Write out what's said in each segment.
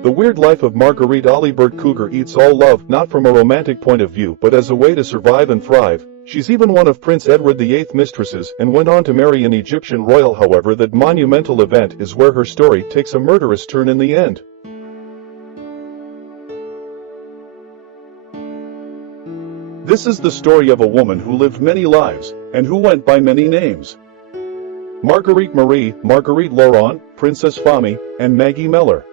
The Weird Life of Marguerite Alibert. Cougar eats all love, not from a romantic point of view but as a way to survive and thrive. She's even one of Prince Edward VIII's mistresses and went on to marry an Egyptian royal. However, that monumental event is where her story takes a murderous turn in the end. This is the story of a woman who lived many lives, and who went by many names. Marguerite Marie, Marguerite Laurent, Princess Fahmy, and Maggie Meller.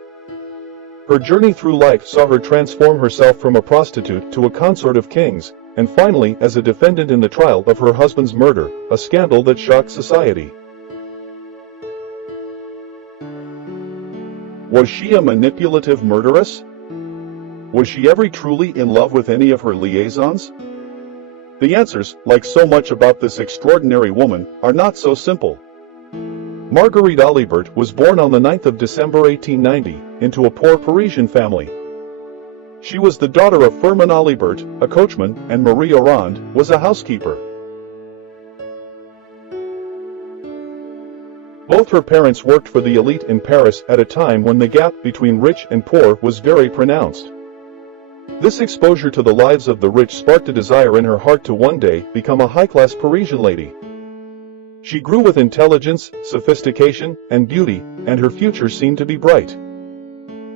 Her journey through life saw her transform herself from a prostitute to a consort of kings, and finally as a defendant in the trial of her husband's murder, a scandal that shocked society. Was she a manipulative murderess? Was she ever truly in love with any of her liaisons? The answers, like so much about this extraordinary woman, are not so simple. Marguerite Alibert was born on the 9th of December 1890, into a poor Parisian family. She was the daughter of Fahmy Alibert, a coachman, and Marie Laurent was a housekeeper. Both her parents worked for the elite in Paris at a time when the gap between rich and poor was very pronounced. This exposure to the lives of the rich sparked a desire in her heart to one day become a high-class Parisian lady. She grew with intelligence, sophistication, and beauty, and her future seemed to be bright.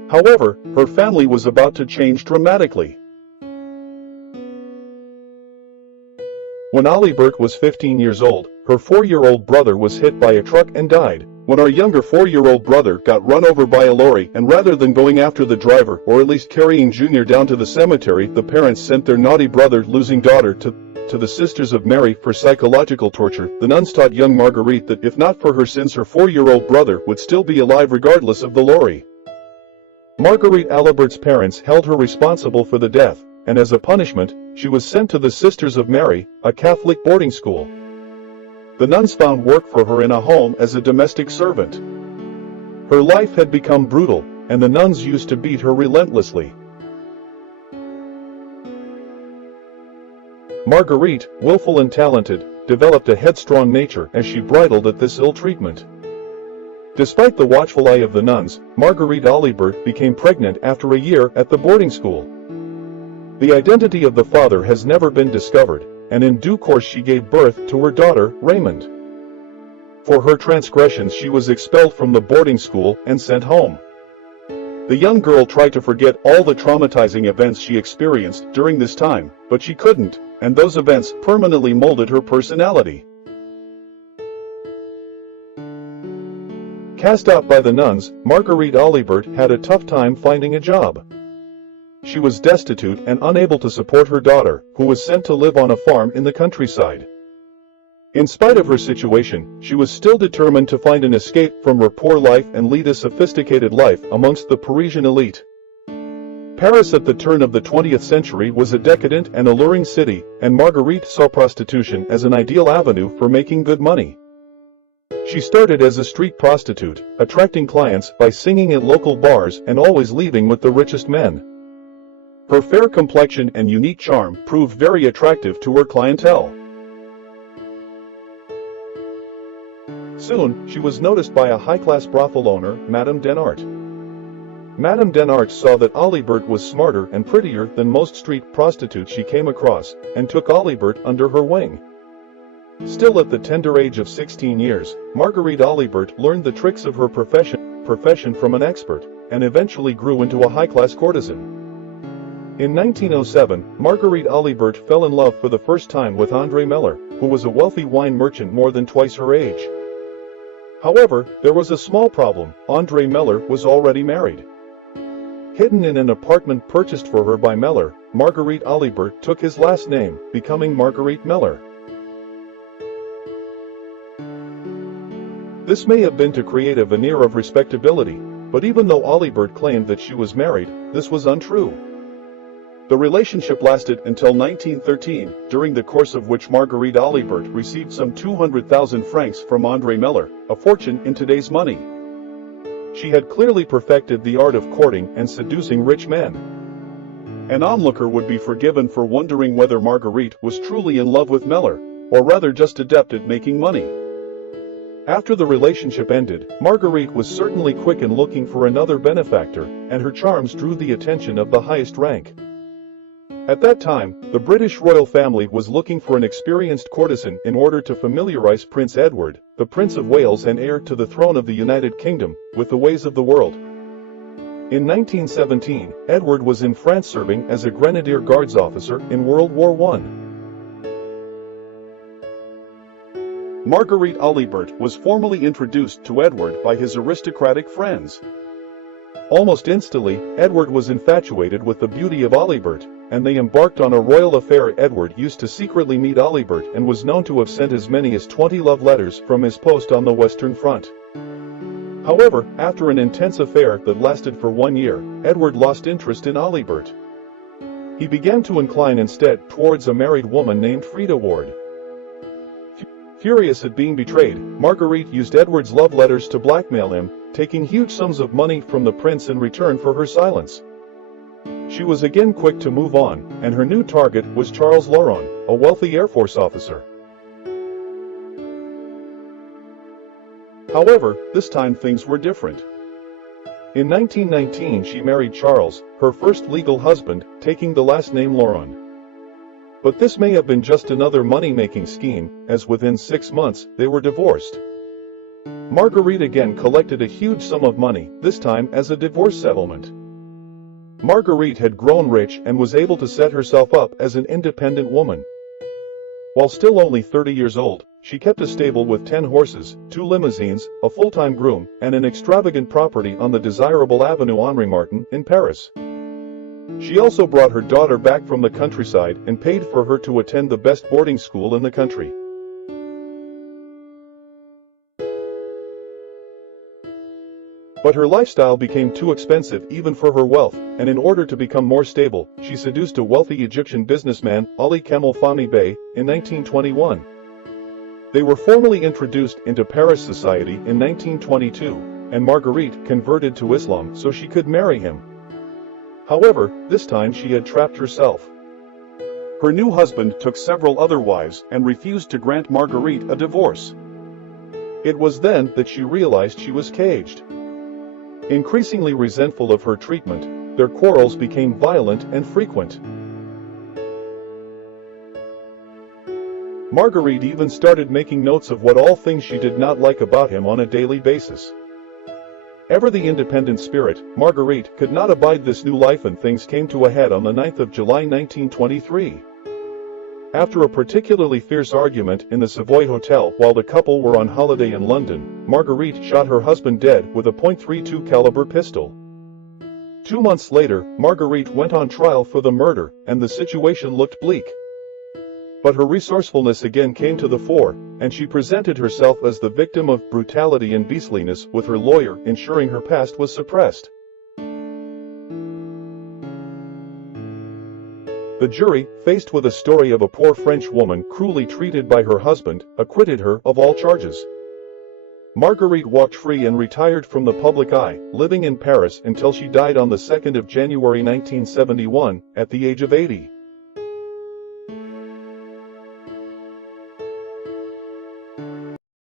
However, her family was about to change dramatically. When Alibert was 15 years old, her 4-year-old brother was hit by a truck and died. When our younger 4-year-old brother got run over by a lorry, and rather than going after the driver or at least carrying Junior down to the cemetery, the parents sent their naughty brother-losing daughter to the Sisters of Mary for psychological torture. The nuns taught young Marguerite that if not for her sins, her 4-year-old brother would still be alive regardless of the lorry. Marguerite Alibert's parents held her responsible for the death, and as a punishment, she was sent to the Sisters of Mary, a Catholic boarding school. The nuns found work for her in a home as a domestic servant. Her life had become brutal, and the nuns used to beat her relentlessly. Marguerite, willful and talented, developed a headstrong nature as she bridled at this ill treatment. Despite the watchful eye of the nuns, Marguerite Alibert became pregnant after a year at the boarding school. The identity of the father has never been discovered, and in due course she gave birth to her daughter, Raymond. For her transgressions she was expelled from the boarding school and sent home. The young girl tried to forget all the traumatizing events she experienced during this time, but she couldn't, and those events permanently molded her personality. Cast out by the nuns, Marguerite Alibert had a tough time finding a job. She was destitute and unable to support her daughter, who was sent to live on a farm in the countryside. In spite of her situation, she was still determined to find an escape from her poor life and lead a sophisticated life amongst the Parisian elite. Paris at the turn of the 20th century was a decadent and alluring city, and Marguerite saw prostitution as an ideal avenue for making good money. She started as a street prostitute, attracting clients by singing at local bars and always leaving with the richest men. Her fair complexion and unique charm proved very attractive to her clientele. Soon, she was noticed by a high-class brothel owner, Madame Denart. Madame Denart saw that Alibert was smarter and prettier than most street prostitutes she came across, and took Alibert under her wing. Still at the tender age of 16 years, Marguerite Alibert learned the tricks of her profession from an expert, and eventually grew into a high-class courtesan. In 1907, Marguerite Alibert fell in love for the first time with André Meller, who was a wealthy wine merchant more than twice her age. However, there was a small problem: André Meller was already married. Hidden in an apartment purchased for her by Meller, Marguerite Alibert took his last name, becoming Marguerite Meller. This may have been to create a veneer of respectability, but even though Alibert claimed that she was married, this was untrue. The relationship lasted until 1913, during the course of which Marguerite Alibert received some 200,000 francs from André Meller, a fortune in today's money. She had clearly perfected the art of courting and seducing rich men. An onlooker would be forgiven for wondering whether Marguerite was truly in love with Meller, or rather just adept at making money. After the relationship ended, Marguerite was certainly quick in looking for another benefactor, and her charms drew the attention of the highest rank. At that time, the British royal family was looking for an experienced courtesan in order to familiarize Prince Edward, the Prince of Wales and heir to the throne of the United Kingdom, with the ways of the world. In 1917, Edward was in France serving as a Grenadier Guards officer in World War I. Marguerite Alibert was formally introduced to Edward by his aristocratic friends. Almost instantly, Edward was infatuated with the beauty of Alibert, and they embarked on a royal affair. Edward used to secretly meet Alibert and was known to have sent as many as 20 love letters from his post on the Western Front. However, after an intense affair that lasted for 1 year, Edward lost interest in Alibert. He began to incline instead towards a married woman named Frida Ward. Furious at being betrayed, Marguerite used Edward's love letters to blackmail him, taking huge sums of money from the prince in return for her silence. She was again quick to move on, and her new target was Charles Laurent, a wealthy Air Force officer. However, this time things were different. In 1919 she married Charles, her first legal husband, taking the last name Laurent. But this may have been just another money-making scheme, as within 6 months, they were divorced. Marguerite again collected a huge sum of money, this time as a divorce settlement. Marguerite had grown rich and was able to set herself up as an independent woman. While still only 30 years old, she kept a stable with 10 horses, 2 limousines, a full-time groom, and an extravagant property on the desirable Avenue Henri Martin in Paris. She also brought her daughter back from the countryside and paid for her to attend the best boarding school in the country. But her lifestyle became too expensive even for her wealth, and in order to become more stable, she seduced a wealthy Egyptian businessman, Ali Kemal Fahmy Bey, in 1921. They were formally introduced into Paris society in 1922, and Marguerite converted to Islam so she could marry him. However, this time she had trapped herself. Her new husband took several other wives and refused to grant Marguerite a divorce. It was then that she realized she was caged. Increasingly resentful of her treatment, their quarrels became violent and frequent. Marguerite even started making notes of what all things she did not like about him on a daily basis. Ever the independent spirit, Marguerite could not abide this new life, and things came to a head on the 9th of July 1923. After a particularly fierce argument in the Savoy Hotel while the couple were on holiday in London, Marguerite shot her husband dead with a .32 caliber pistol. 2 months later, Marguerite went on trial for the murder, and the situation looked bleak. But her resourcefulness again came to the fore, and she presented herself as the victim of brutality and beastliness, with her lawyer ensuring her past was suppressed. The jury, faced with a story of a poor French woman cruelly treated by her husband, acquitted her of all charges. Marguerite walked free and retired from the public eye, living in Paris until she died on the 2nd of January 1971, at the age of 80.